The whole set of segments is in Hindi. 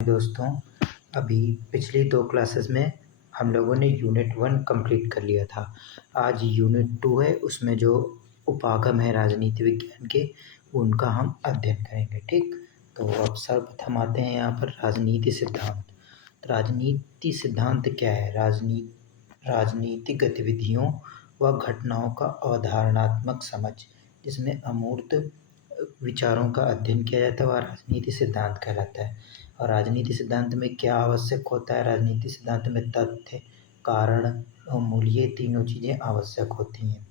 दोस्तों, अभी पिछली 2 क्लासेस में हम लोगों ने यूनिट 1 कंप्लीट कर लिया था। आज यूनिट 2 है, उसमें जो उपागम है राजनीति विज्ञान के, उनका हम अध्ययन करेंगे। ठीक, तो अब सर्वप्रथम आते हैं यहाँ पर राजनीति सिद्धांत। तो राजनीति सिद्धांत क्या है? राजनीतिक गतिविधियों व घटनाओं का अवधारणात्मक समझ, जिसमें अमूर्त विचारों का अध्ययन किया जाता है, वह राजनीति सिद्धांत कहलाता है। और राजनीति सिद्धांत में क्या आवश्यक होता है? राजनीति सिद्धांत में तथ्य, कारण और मूल्य, तीनों चीज़ें आवश्यक होती हैं।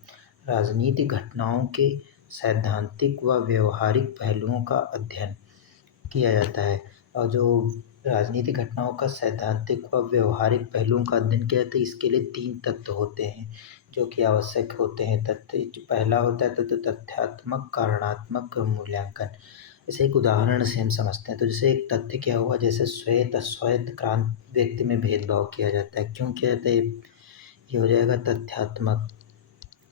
राजनीतिक घटनाओं के सैद्धांतिक व व्यवहारिक पहलुओं का अध्ययन किया जाता है। और जो राजनीतिक घटनाओं का सैद्धांतिक व व्यवहारिक पहलुओं का अध्ययन किया जाता है, इसके लिए 3 तत्व होते हैं जो कि आवश्यक होते हैं। तथ्य जो पहला होता है तो तथ्यात्मक, कारणात्मक और मूल्यांकन। जैसे एक उदाहरण से हम समझते हैं। तो जैसे एक तथ्य क्या हुआ, जैसे श्वेत अश्वेत क्रांत व्यक्ति में भेदभाव किया जाता है। क्यों किया जाता है? ये हो जाएगा तथ्यात्मक।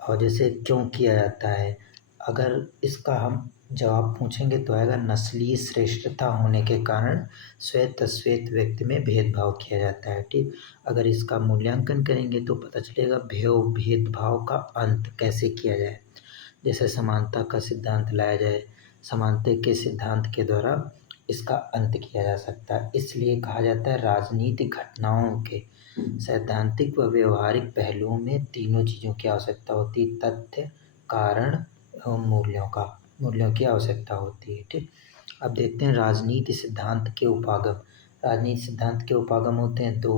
और जैसे क्यों किया जाता है, अगर इसका हम जवाब पूछेंगे तो आएगा नस्लीय श्रेष्ठता होने के कारण श्वेत अश्वेत व्यक्ति में भेदभाव किया जाता है। ठीक, अगर इसका मूल्यांकन करेंगे तो पता चलेगा भेदभाव का अंत कैसे किया जाए। जैसे समानता का सिद्धांत लाया जाए, समानता के सिद्धांत के द्वारा इसका अंत किया जा सकता है। इसलिए कहा जाता है राजनीतिक घटनाओं के सैद्धांतिक व व्यवहारिक पहलुओं में तीनों चीज़ों की आवश्यकता होती है। तथ्य, कारण और मूल्यों की आवश्यकता होती है। ठीक, अब देखते हैं राजनीति सिद्धांत के उपागम। राजनीति सिद्धांत के उपागम होते हैं 2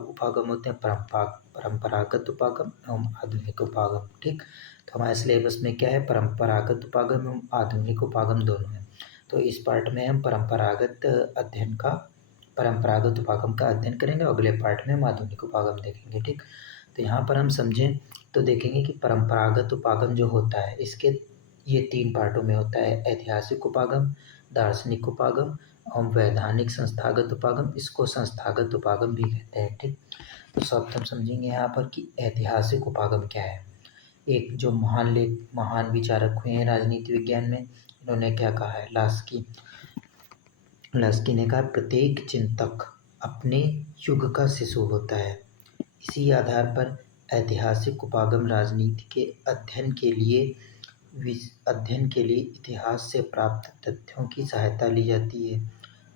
उपागम होते हैं, परंपरागत उपागम एवं आधुनिक उपागम। ठीक, तो हमारे सिलेबस में क्या है? परंपरागत उपागम एवं आधुनिक उपागम दोनों है। तो इस पार्ट में हम परंपरागत उपागम का अध्ययन करेंगे और अगले पार्ट में हम आधुनिक उपागम देखेंगे। ठीक, तो यहाँ पर हम समझें तो देखेंगे कि परंपरागत उपागम जो होता है, इसके ये 3 पार्टों में होता है: ऐतिहासिक उपागम, दार्शनिक उपागम और वैधानिक संस्थागत उपागम। इसको संस्थागत उपागम भी कहते हैं। ठीक, तो सब हम समझेंगे यहाँ पर कि ऐतिहासिक उपागम क्या है। एक जो महान विचारक हुए हैं राजनीति विज्ञान में, इन्होंने क्या कहा है? लास्की ने कहा प्रत्येक चिंतक अपने युग का शिशु होता है। इसी आधार पर ऐतिहासिक उपागम राजनीति के अध्ययन के लिए इतिहास से प्राप्त तथ्यों की सहायता ली जाती है।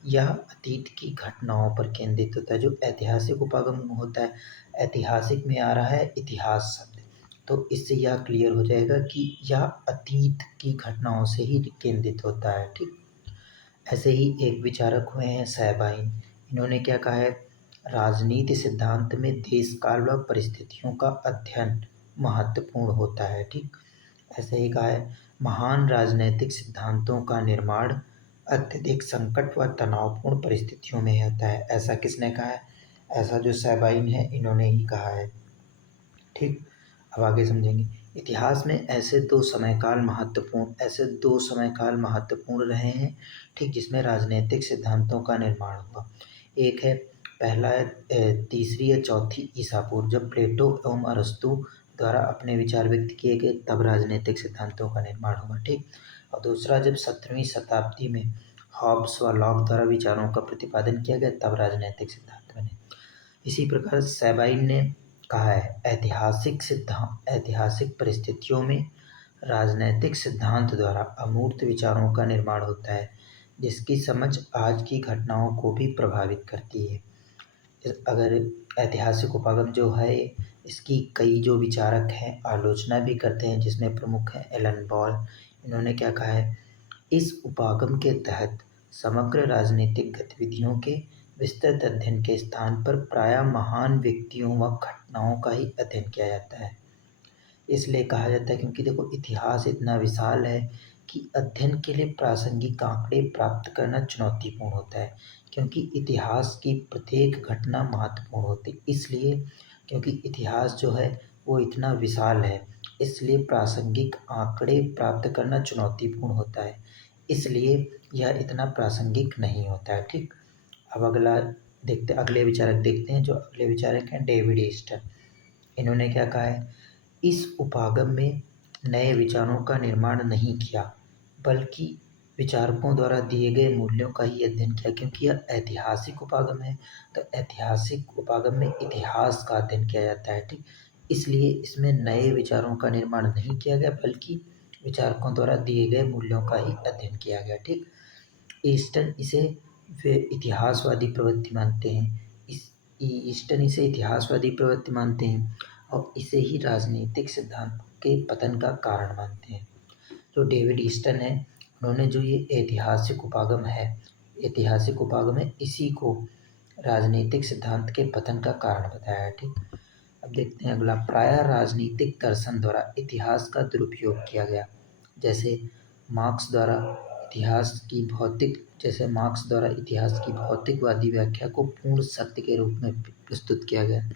यह अतीत की घटनाओं पर केंद्रित होता है। जो ऐतिहासिक उपागम होता है, ऐतिहासिक में आ रहा है इतिहास शब्द, तो इससे यह क्लियर हो जाएगा कि यह अतीत की घटनाओं से ही केंद्रित होता है। ठीक, ऐसे ही एक विचारक हुए हैं सैबाइन। इन्होंने क्या कहा है? राजनीति सिद्धांत में देश काल व परिस्थितियों का अध्ययन महत्वपूर्ण होता है। ठीक, ऐसे ही कहा है महान राजनीतिक सिद्धांतों का निर्माण अत्यधिक संकट व तनावपूर्ण परिस्थितियों में होता है। ऐसा किसने कहा है? ऐसा जो सैबाइन है, इन्होंने ही कहा है। ठीक, अब आगे समझेंगे। इतिहास में ऐसे दो समयकाल महत्वपूर्ण रहे हैं। ठीक, जिसमें राजनीतिक सिद्धांतों का निर्माण हुआ। एक है, पहला है 3री या 4थी ईसा पूर्व, जब प्लेटो एवं अरस्तु द्वारा अपने विचार व्यक्त किए गए, तब राजनीतिक सिद्धांतों का निर्माण हुआ। ठीक, और दूसरा जब 17वीं शताब्दी में हॉब्स व लॉक द्वारा विचारों का प्रतिपादन किया गया, तब राजनीतिक सिद्धांत बने। इसी प्रकार सैबाइन ने कहा है ऐतिहासिक परिस्थितियों में राजनीतिक सिद्धांत द्वारा अमूर्त विचारों का निर्माण होता है, जिसकी समझ आज की घटनाओं को भी प्रभावित करती है। अगर ऐतिहासिक उपागम जो है, इसकी कई जो विचारक हैं आलोचना भी करते हैं, जिसमें प्रमुख हैं एलन बॉल। इन्होंने क्या कहा है? इस उपागम के तहत समग्र राजनीतिक गतिविधियों के विस्तृत अध्ययन के स्थान पर प्रायः महान व्यक्तियों व घटनाओं का ही अध्ययन किया जाता है। इसलिए कहा जाता है क्योंकि देखो इतिहास इतना विशाल है कि अध्ययन के लिए प्रासंगिक आंकड़े प्राप्त करना चुनौतीपूर्ण होता है, क्योंकि इतिहास की प्रत्येक घटना महत्वपूर्ण होती है। इसलिए क्योंकि इतिहास जो है वो इतना विशाल है, इसलिए प्रासंगिक आंकड़े प्राप्त करना चुनौतीपूर्ण होता है, इसलिए यह इतना प्रासंगिक नहीं होता है। ठीक, अब अगले विचारक देखते हैं। जो अगले विचारक हैं डेविड ईस्टर। इन्होंने क्या कहा है? इस उपागम में नए विचारों का निर्माण नहीं किया, बल्कि विचारकों द्वारा दिए गए मूल्यों का ही अध्ययन किया, क्योंकि यह ऐतिहासिक उपागम है। तो ऐतिहासिक उपागम में इतिहास का अध्ययन किया जाता है, ठीक। इसलिए इसमें नए विचारों का निर्माण नहीं किया गया, बल्कि विचारकों द्वारा दिए गए मूल्यों का ही अध्ययन किया गया, ठीक। ईस्टर्न इसे वे इतिहासवादी प्रवृत्ति मानते हैं। ईस्टर्न इसे इतिहासवादी प्रवृत्ति मानते हैं और इसे ही राजनीतिक सिद्धांत के पतन का कारण मानते हैं। जो डेविड ईस्टर्न है, उन्होंने जो ये ऐतिहासिक उपागम है, इसी को राजनीतिक सिद्धांत के पतन का कारण बताया है, ठीक। अब देखते हैं अगला। प्रायः राजनीतिक दर्शन द्वारा इतिहास का दुरुपयोग किया गया। जैसे मार्क्स द्वारा इतिहास की भौतिकवादी व्याख्या को पूर्ण सत्य के रूप में प्रस्तुत किया गया।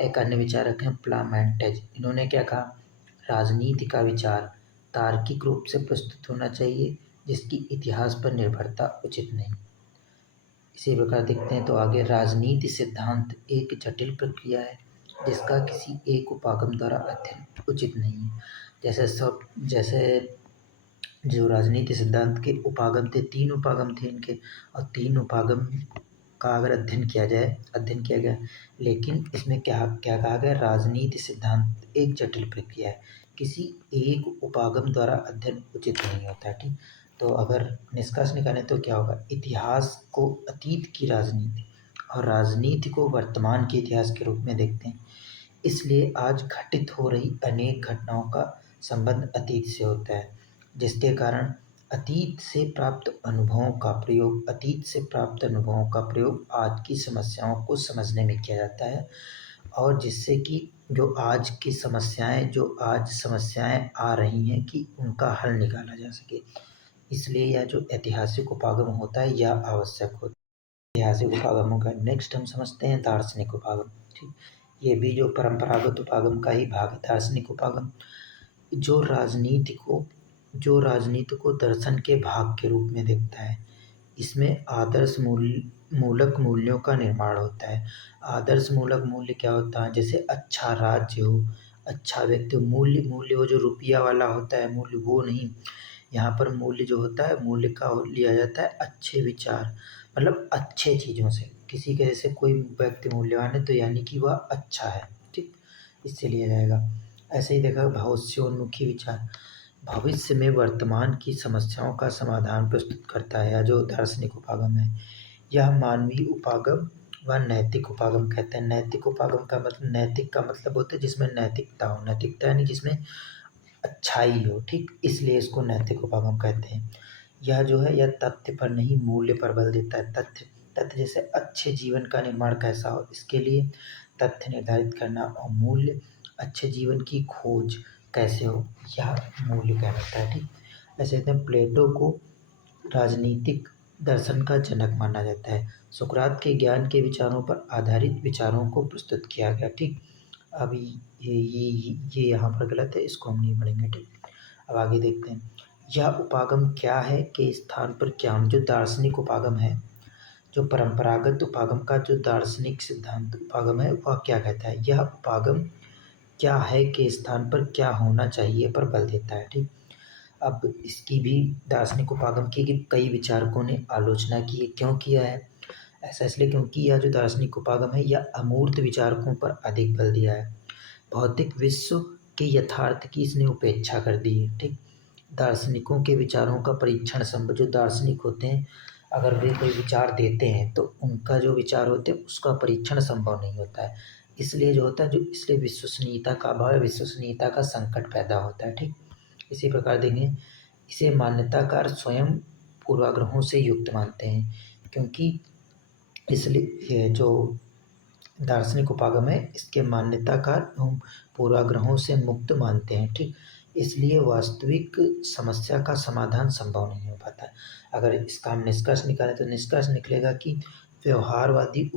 एक अन्य विचारक हैं प्लामेंटेज। इन्होंने क्या कहा, राजनीति का विचार तार्किक रूप से प्रस्तुत होना चाहिए, जिसकी इतिहास पर निर्भरता उचित नहीं। इसी प्रकार देखते हैं तो आगे, राजनीति सिद्धांत एक जटिल प्रक्रिया है जिसका किसी एक उपागम द्वारा अध्ययन उचित नहीं है। जैसे जो राजनीति सिद्धांत के उपागम थे, 3 उपागम थे इनके, और 3 उपागम का अगर अध्ययन किया गया, लेकिन इसमें क्या कहा गया, राजनीति सिद्धांत एक जटिल प्रक्रिया है, किसी एक उपागम द्वारा अध्ययन उचित नहीं होता, ठीक। तो अगर निष्कर्ष निकालें तो क्या होगा, इतिहास को अतीत की राजनीति और राजनीति को वर्तमान के इतिहास के रूप में देखते हैं। इसलिए आज घटित हो रही अनेक घटनाओं का संबंध अतीत से होता है, जिसके कारण अतीत से प्राप्त अनुभवों का प्रयोग आज की समस्याओं को समझने में किया जाता है, और जिससे कि जो आज समस्याएं आ रही हैं कि उनका हल निकाला जा सके। इसलिए यह जो ऐतिहासिक उपागम होता है यह आवश्यक होता है। ऐतिहासिक उपागमों का नेक्स्ट हम समझते हैं दार्शनिक उपागम, ठीक। ये भी जो परंपरागत उपागम का ही भाग है। दार्शनिक उपागम जो राजनीति को दर्शन के भाग के रूप में देखता है। इसमें मूलक मूल्यों का निर्माण होता है। आदर्श मूलक मूल्य क्या होता है, जैसे अच्छा राज्य हो, अच्छा व्यक्ति हो। मूल्य वो जो रुपया वाला होता है मूल्य, वो नहीं। यहाँ पर मूल्य जो होता है, मूल्य का लिया जाता है अच्छे विचार, मतलब अच्छे चीज़ों से। किसी के जैसे कोई व्यक्ति मूल्यवान है तो यानी कि वह अच्छा है, ठीक, इससे लिया जाएगा। ऐसे ही देखा भविष्योन्मुखी विचार, भविष्य में वर्तमान की समस्याओं का समाधान प्रस्तुत करता है, या जो दार्शनिक उपागम है। यह मानवीय उपागम व नैतिक उपागम कहते हैं। नैतिक का मतलब होता है जिसमें नैतिकता हो, नैतिकता यानी जिसमें अच्छाई हो, ठीक, इसलिए इसको नैतिक उपागम कहते हैं। यह जो है यह तथ्य पर नहीं मूल्य पर बल देता है। तथ्य जैसे अच्छे जीवन का निर्माण कैसा हो, इसके लिए तथ्य निर्धारित करना, और मूल्य अच्छे जीवन की खोज कैसे हो, यह मूल्य कहलाता है, ठीक। ऐसे कहते हैं प्लेटो को राजनीतिक दर्शन का जनक माना जाता है। सुकरात के ज्ञान के विचारों पर आधारित विचारों को प्रस्तुत किया गया, ठीक। अब ये यहाँ पर गलत है, इसको हम नहीं पढ़ेंगे, ठीक। अब आगे देखते हैं, यह उपागम क्या है के स्थान पर क्या होना। जो दार्शनिक उपागम है, जो परंपरागत उपागम का जो दार्शनिक सिद्धांत उपागम है, वह क्या कहता है, यह उपागम क्या है के स्थान पर क्या होना चाहिए पर बल देता है, ठीक। अब इसकी भी दार्शनिक उपागम की कई विचारकों ने आलोचना की है। क्यों किया है ऐसा? इसलिए क्योंकि यह जो दार्शनिक उपागम है यह अमूर्त विचारकों पर अधिक बल दिया है। भौतिक विश्व के यथार्थ की इसने उपेक्षा कर दी है, ठीक। दार्शनिकों के विचारों का परीक्षण संभव, जो दार्शनिक होते हैं अगर वे कोई विचार देते हैं तो उनका जो विचार होते हैं उसका परीक्षण संभव नहीं होता है। इसलिए जो होता है इसलिए विश्वसनीयता का अभाव, विश्वसनीयता का संकट पैदा होता है, ठीक। इसी प्रकार देखें, इसे मान्यताकार स्वयं पूर्वाग्रहों से युक्त मानते हैं, क्योंकि इसलिए ये जो दार्शनिक उपागम है इसके मान्यताकार एवं पूर्वाग्रहों से मुक्त मानते हैं, ठीक। इसलिए वास्तविक समस्या का समाधान संभव नहीं हो पाता है। अगर इसका हम निष्कर्ष निकालें तो निष्कर्ष निकलेगा कि व्यवहारवादी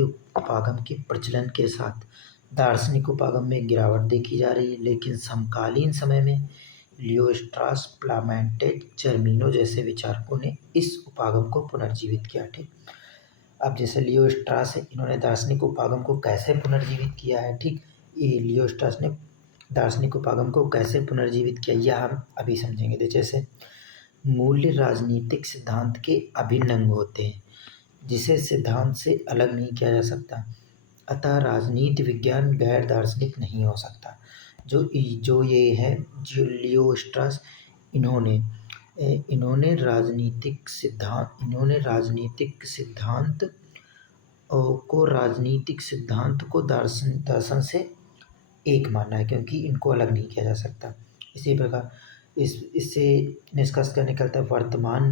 उपागम के प्रचलन के साथ दार्शनिक उपागम में गिरावट देखी जा रही है, लेकिन समकालीन समय में लियो स्ट्रास, प्लामेंटेज, जर्मीनो जैसे विचारकों ने इस उपागम को पुनर्जीवित किया, ठीक। अब जैसे लियो स्ट्रास है, इन्होंने दार्शनिक उपागम को कैसे पुनर्जीवित किया है, ठीक। ये लियो स्ट्रास ने दार्शनिक उपागम को कैसे पुनर्जीवित किया यह हम अभी समझेंगे। जैसे मूल्य राजनीतिक सिद्धांत के अभिन्न अंग होते हैं जिसे सिद्धांत से अलग नहीं किया जा सकता, अतः राजनीति विज्ञान गैर दार्शनिक नहीं हो सकता। जो ये है जूलियो स्ट्रास, इन्होंने राजनीतिक सिद्धांत को दर्शन से एक माना है क्योंकि इनको अलग नहीं किया जा सकता। इसी प्रकार इससे निष्कर्ष क्या निकलता है, वर्तमान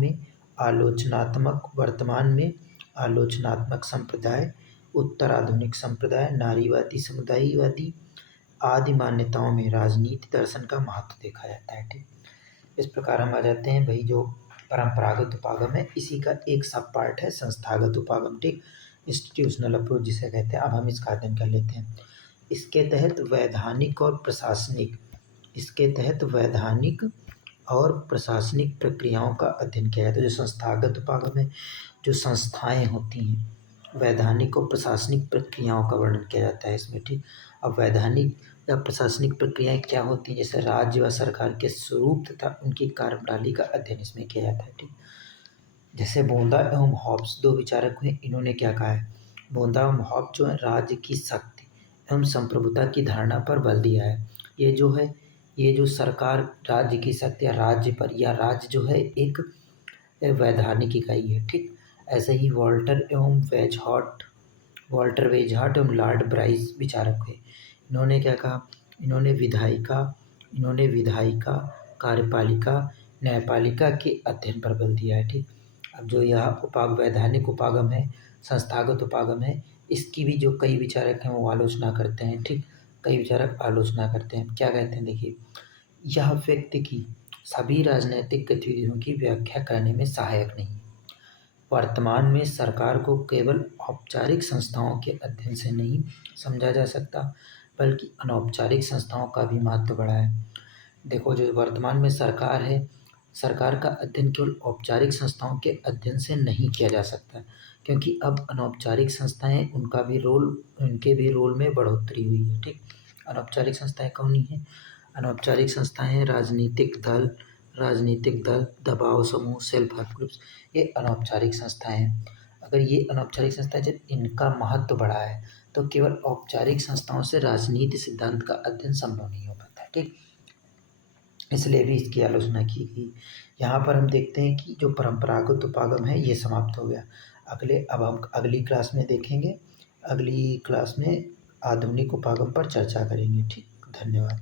में आलोचनात्मक संप्रदाय, उत्तर आधुनिक संप्रदाय, नारीवादी, समुदायवादी आदि मान्यताओं में राजनीति दर्शन का महत्व देखा जाता है। ठीक, इस प्रकार हम आ जाते हैं भाई जो परंपरागत उपागम है, इसी का एक सब पार्ट है संस्थागत उपागम। ठीक, इंस्टीट्यूशनल अप्रोच जिसे कहते हैं। अब हम इसका अध्ययन कर लेते हैं। इसके तहत वैधानिक और प्रशासनिक प्रक्रियाओं का अध्ययन किया जाता है। जो संस्थागत उपागम है, जो संस्थाएं होती हैं, वैधानिक और प्रशासनिक प्रक्रियाओं का वर्णन किया जाता है इसमें। ठीक, अब वैधानिक या प्रशासनिक प्रक्रियाएं क्या होती हैं, जैसे राज्य व सरकार के स्वरूप तथा उनकी कार्यप्रणाली का अध्ययन इसमें किया जाता है। ठीक, जैसे बोंदा एवं हॉब्स दो विचारक हुए, इन्होंने क्या कहा है, बोंदा एवं हॉब्स जो है राज्य की शक्ति एवं संप्रभुता की धारणा पर बल दिया है। ये जो सरकार राज्य की शक्ति या राज्य पर, या राज्य जो है एक वैधानिक इकाई है। ठीक, ऐसे ही वॉल्टर वेजहार्ट एवं लॉर्ड ब्राइस विचारक हुए। इन्होंने क्या कहा, इन्होंने विधायिका, कार्यपालिका, न्यायपालिका के अध्ययन पर बल दिया है। ठीक, अब जो यह वैधानिक उपागम है, संस्थागत उपागम है, इसकी भी जो कई विचारक हैं वो आलोचना करते हैं। ठीक, कई विचारक आलोचना करते हैं। क्या कहते हैं, देखिए, यह व्यक्ति की सभी राजनीतिक गतिविधियों की व्याख्या करने में सहायक नहीं है। वर्तमान में सरकार को केवल औपचारिक संस्थाओं के अध्ययन से नहीं समझा जा सकता, बल्कि अनौपचारिक संस्थाओं का भी महत्व बढ़ा है। देखो, जो वर्तमान में सरकार है, सरकार का अध्ययन केवल औपचारिक संस्थाओं के अध्ययन से नहीं किया जा सकता, क्योंकि अब अनौपचारिक संस्थाएं उनके भी रोल में बढ़ोतरी हुई है। ठीक, अनौपचारिक संस्थाएं कौन हैं? अनौपचारिक संस्थाएं राजनीतिक दल, दबाव समूह, सेल्फ हेल्प ग्रुप्स, ये अनौपचारिक संस्थाएं हैं। अगर ये अनौपचारिक संस्थाएं जब इनका महत्व बढ़ा है तो केवल औपचारिक संस्थाओं से राजनीति सिद्धांत का अध्ययन संभव नहीं हो पाता। ठीक, इसलिए भी इसकी आलोचना की गई। यहाँ पर हम देखते हैं कि जो परंपरागत उपागम है ये समाप्त हो गया। अब हम अगली क्लास में देखेंगे। अगली क्लास में आधुनिक उपागम पर चर्चा करेंगे। ठीक, धन्यवाद।